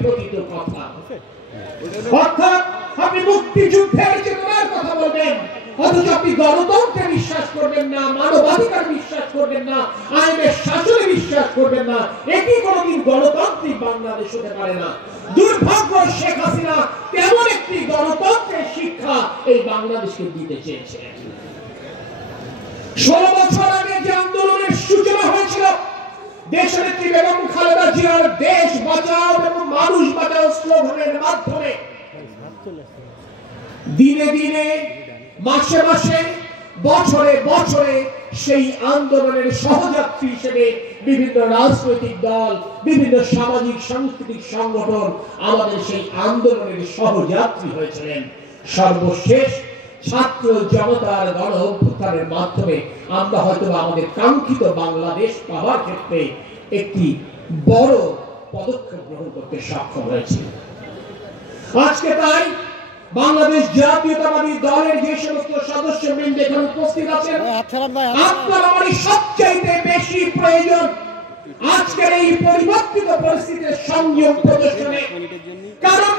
প্রকৃত কথা। অর্থাৎ আপনি মুক্তিযুদ্ধের চেতনার কথা বলবেন, অথচ আপনি গণতন্ত্রে বিশ্বাস করবেন না, মানবাধিকার বিশ্বাস করবেন না, আইনের শাসনে বিশ্বাস করবেন না। এটি কোনদিন গণতান্ত্রিক বাংলাদেশ হতে পারে না। দুর্ভাগ্য শেখ হাসিনা তেমন একটি গণতন্ত্রের শিক্ষা এই বাংলাদেশকে দিতে চেয়েছিলেন। 16 বছর আগে যে আন্দোলনের সূচনা হয়েছিল, দেশনেত্রী বেগম খালেদা জিয়ার দেশ বাঁচাও এবং মানুষ বাঁচাও স্লোগানের মাধ্যমে দিনে দিনে, মাসে মাসে, বছরে বছরে সেই আন্দোলনের সহযাত্রী হিসেবে বিভিন্ন রাজনৈতিক দল, বিভিন্ন সামাজিক সাংস্কৃতিক সংগঠন আমাদের সেই আন্দোলনের সহযাত্রী হয়েছিলেন। সর্বশেষ ছাত্র জনতার গণ অভ্যুত্থানের মাধ্যমে আমরা হয়তো আমাদের কাঙ্ক্ষিত বাংলাদেশ পাওয়ার ক্ষেত্রে একটি বড় পদক্ষেপ গ্রহণ করতে সক্ষম হয়েছি। আজকে তাই বাংলাদেশ জাতীয়তাবাদী দলের যে সমস্ত সদস্যবৃন্দ এখানে উপস্থিত আছেন, আপনার আমার সবচাইতে বেশি প্রয়োজন আজকের এই পরিবর্তিত পরিস্থিতির সংযম প্রদর্শনে। কারণ